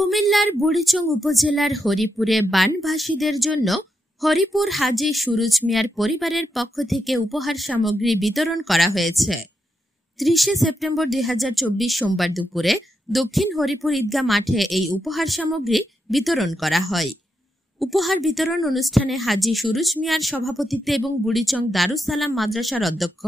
কুমিল্লার বুড়িচং উপজেলার হরিপুরে বানভাসীদের জন্য হরিপুর হাজী সুরুজ মিয়ার পরিবারের পক্ষ থেকে উপহার সামগ্রী বিতরণ করা হয়েছে। 30 সেপ্টেম্বর 2024 সোমবার দুপুরে দক্ষিণ হরিপুর ঈদগাহ মাঠে এই উপহার সামগ্রী বিতরণ করা হয়। উপহার বিতরণ অনুষ্ঠানে হাজী সুরুজ মিয়ার সভাপতিত্বে এবং বুড়িচং দারুস সালাম মাদ্রাসার অধ্যক্ষ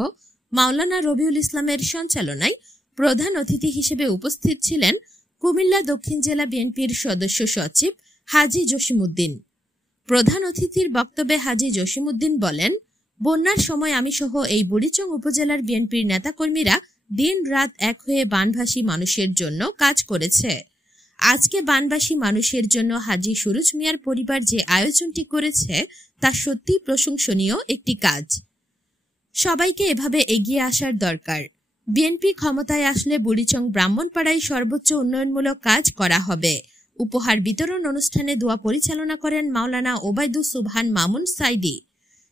মাওলানা রবিউল ইসলামের সঞ্চালনায় প্রধান অতিথি হিসেবে উপস্থিত ছিলেন কুমিল্লা দক্ষিণ জেলা বিএনপির সদস্য সচিব হাজী জসিমউদ্দিন। প্রধান অতিথির বক্তব্যে হাজী জসিমউদ্দিন বলেন, বন্যার সময় আমি সহ এই বুড়িচং উপজেলার বিএনপির নেতাকর্মীরা দিন রাত এক হয়ে বানভাসী মানুষের জন্য কাজ করেছে। আজকে বানভাসী মানুষের জন্য হাজী সুরুজ মিয়ার পরিবার যে আয়োজনটি করেছে তা সত্যি প্রশংসনীয় একটি কাজ। সবাইকে এভাবে এগিয়ে আসার দরকার। বিএনপি ক্ষমতায় আসলে বুড়িচং ব্রাহ্মণপাড়ায় সর্বোচ্চ উন্নয়নমূলক কাজ করা হবে। উপহার বিতরণ অনুষ্ঠানে দোয়া পরিচালনা করেন মাওলানা ওবায়দুস সুবহান মামুন সাইদি।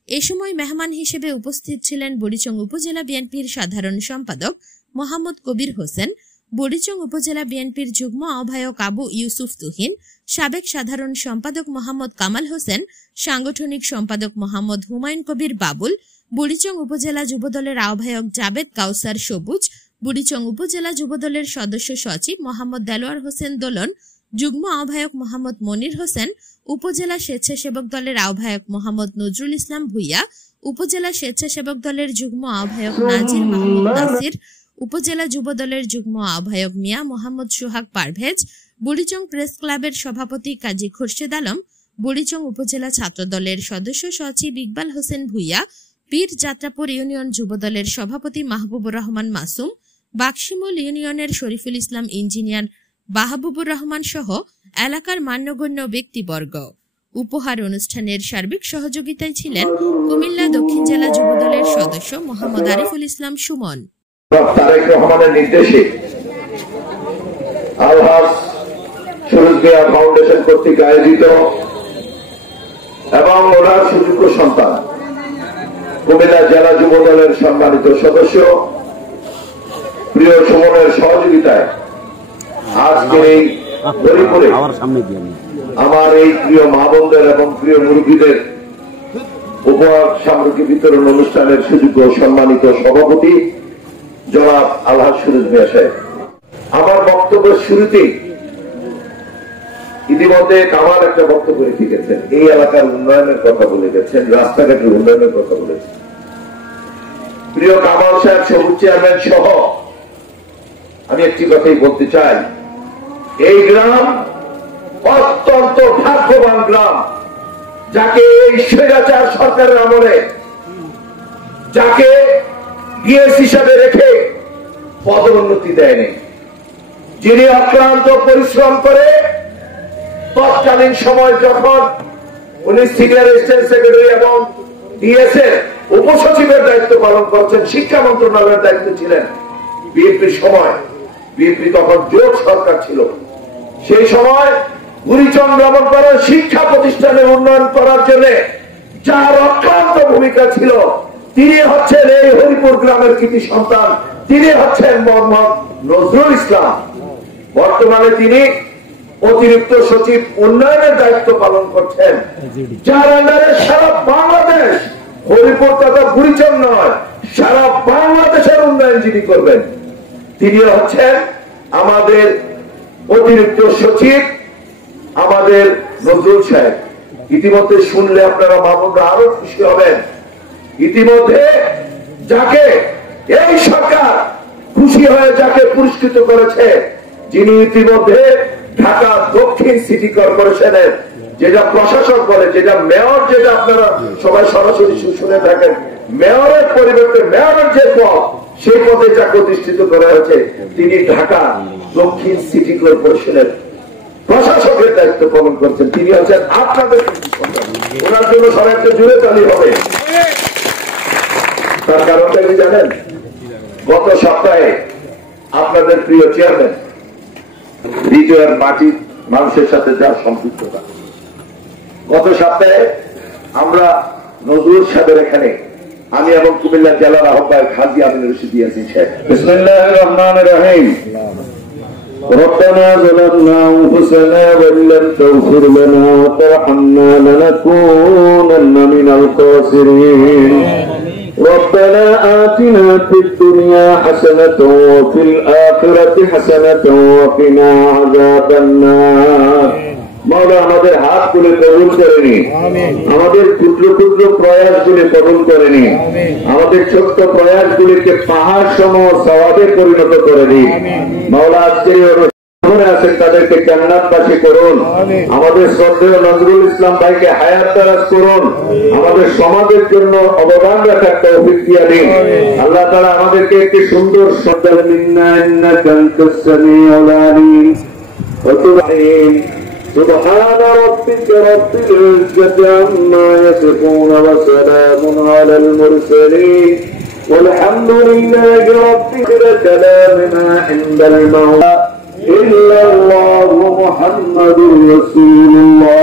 এ সময় মেহমান হিসেবে উপস্থিত ছিলেন বুড়িচং উপজেলা বিএনপির সাধারণ সম্পাদক মোহাম্মদ কবির হোসেন, বুড়িচং উপজেলা বিএনপির যুগ্ম আহ্বায়ক আবু ইউসুফ তুহিন, সাবেক সাধারণ সম্পাদক মোহাম্মদ কামাল হোসেন, সাংগঠনিক সম্পাদক মোহাম্মদ হুমায়ুন কবির বাবুল, বুড়িচং উপজেলা যুবদলের আহ্বায়ক জাবেদ কাউসার সবুজ, বুড়িচং উপজেলা যুবদলের সদস্য সচিব মোহাম্মদ দেলোয়ার হোসেন দোলন, যুগ্ম আহ্বায়ক মোহাম্মদ মনির হোসেন, উপজেলা স্বেচ্ছাসেবক দলের আহ্বায়ক মোহাম্মদ নজরুল ইসলাম ভুইয়া, উপজেলা স্বেচ্ছাসেবক দলের যুগ্ম আহ্বায়ক নাজির মাহমুদ নাসির, উপজেলা যুবদলের যুগ্ম আহ্বায়ক মিয়া মোহাম্মদ সোহাগ পারভেজ, বুড়িচং প্রেস ক্লাবের সভাপতি কাজী খুরশেদ আলম, বুড়িচং উপজেলা ছাত্রদলের সদস্য সচিব ইকবাল হোসেন ভুইয়া, পীর যাত্রাপুর ইউনিয়ন যুবদলের সভাপতি মাহবুবুর রহমান মাসুম, বাক্সিমুল ইউনিয়নের শরীফুল ইসলাম ইঞ্জিনিয়ার বাহাবুবুর রহমান সহ এলাকার মান্যগণ্য ব্যক্তিবর্গ। উপহার অনুষ্ঠানের সার্বিক সহযোগিতায় ছিলেন কুমিল্লা দক্ষিণ জেলা যুবদলের সদস্য মোহাম্মদ আরিফুল ইসলাম সুমন। তারেক রহমানের নির্দেশে আলহাজ সুরুজ মিয়া ফাউন্ডেশন কর্তৃক আয়োজিত এবং ওনার সুযোগ্য সন্তান কুমিল্লা জেলা যুবদলের সম্মানিত সদস্য প্রিয় সুমনের সহযোগিতায় আজকে এই হরিপুরে আমার এই প্রিয় মা বোনদের এবং প্রিয় মুরব্বীদের উপহার সামগ্রী বিতরণ অনুষ্ঠানের সুযোগ্য সম্মানিত সভাপতি জনাব আলহাজ সুরুজ মিয়া সাহেব। আমার বক্তব্যের শুরুতেই ইতিমধ্যে কামাল একটা বক্তব্য রেখে গেছেন, এই এলাকার উন্নয়নের কথা বলে গেছেন, রাস্তাঘাটের উন্নয়নের কথা বলেছেন। প্রিয় কামাল সাহেব, সবুজ চেয়ারম্যান সহ আমি একটি কথাই বলতে চাই, এই গ্রাম অত্যন্ত ভাগ্যবান গ্রাম, যাকে এই স্বৈরাচার সরকারের আমলে যাকে ডিএস হিসাবে রেখে পদোন্নতি দেয়নি, যিনি অক্লান্ত পরিশ্রম করে তৎকালীন সময় যখন উনি সিনিয়র অ্যাসিস্ট্যান্ট সেক্রেটারি এবং ডিএস এর উপসচিবের দায়িত্ব পালন করছেন, শিক্ষা মন্ত্রণালয়ের দায়িত্ব ছিলেন বিএনপির সময়, বিএনপি তখন জোট সরকার ছিল, সেই সময় বুড়িচং ব্রাহ্মণপাড়ার শিক্ষা প্রতিষ্ঠানের উন্নয়ন করার জন্য যার অক্লান্ত ভূমিকা ছিল, তিনি হচ্ছেন এই হরিপুর গ্রামের কৃতি সন্তান, তিনি হচ্ছেন মোহাম্মদ নজরুল ইসলাম। বর্তমানে তিনি অতিরিক্ত সচিব উন্নয়নের দায়িত্ব পালন করছেন, যার আন্ডারে সারা বাংলাদেশ, হরিপুর তথা বুড়িচং নয়, সারা বাংলাদেশের উন্নয়ন যিনি করবেন তিনি হচ্ছেন আমাদের অতিরিক্ত সচিব আমাদের নজরুল সাহেব। ইতিমধ্যে শুনলে আপনারা মামুনরা আরো খুশি হবেন, ইতিমধ্যে যাকে এই সরকার খুশি হয়ে যাকে পুরস্কৃত করেছে, যিনি ইতিমধ্যে ঢাকা দক্ষিণ সিটি কর্পোরেশনের যেটা প্রশাসক বলে, যেটা মেয়র, যেটা আপনারা সবাই সরাসরি শুনে থাকেন, মেয়রের পরিবর্তে মেয়রের যে পদ, সেই পদে যাকে অধিষ্ঠিত করা হয়েছে, তিনি ঢাকা দক্ষিণ সিটি কর্পোরেশনের প্রশাসকের দায়িত্ব পালন করছেন, তিনি হচ্ছেন আপনাদের ওনার জন্য সবাই একটা জুড়ে তালি হবে। তার কারণটা কি জানেন? গত সপ্তাহে আপনাদের প্রিয় চেয়ারম্যান দ্বিতীয় মাটির মানুষের সাথে যার সম্পৃক্ততা, গত সপ্তাহে আমরা নজরুল সাহেবের এখানে আমি এবং কুমিল্লা জেলার আহ্বায়ক হাজী আমিনুর রশিদ ইয়াসিন সাহেব, বিসমিল্লাহির রহমানির রহিম, ربنا ظلمنا أنفسنا وإن لم تغفر لنا وترحمنا لنكونن من الخاسرين ربنا آتنا في الدنيا حسنة وفي الآخرة حسنة وقنا عذاب النار মাওলা আমাদের হাতগুলি কবুল করে নিন আমাদের ক্ষুদ্র ক্ষুদ্র প্রয়াসগুলি কবুল করে নিন আমাদের ছোট্ট প্রয়াসগুলিকে পাহাড় সম সওয়াবে পরিণত করে দিন মাওলা আজকের অনুষ্ঠানে আছেন তাদেরকে জান্নাতবাসী করুন আমাদের শ্রদ্ধেয় নজরুল ইসলাম ভাইকে হায়াত দারাজ করুন আমাদের সমাজের জন্য অবদান রাখার তৌফিক দিয়ে দিন আল্লাহ তাআলা আমাদেরকে একটি সুন্দর সন্তান মিন্না ইন্নাকা আনতাস সামিউল আলিম ওয়া তুব আলাইহিম سبحان ربك رب العزة عما يصفون وسلام على المرسلين والحمد لله رب كلامنا عند الموت إلا الله محمد رسول الله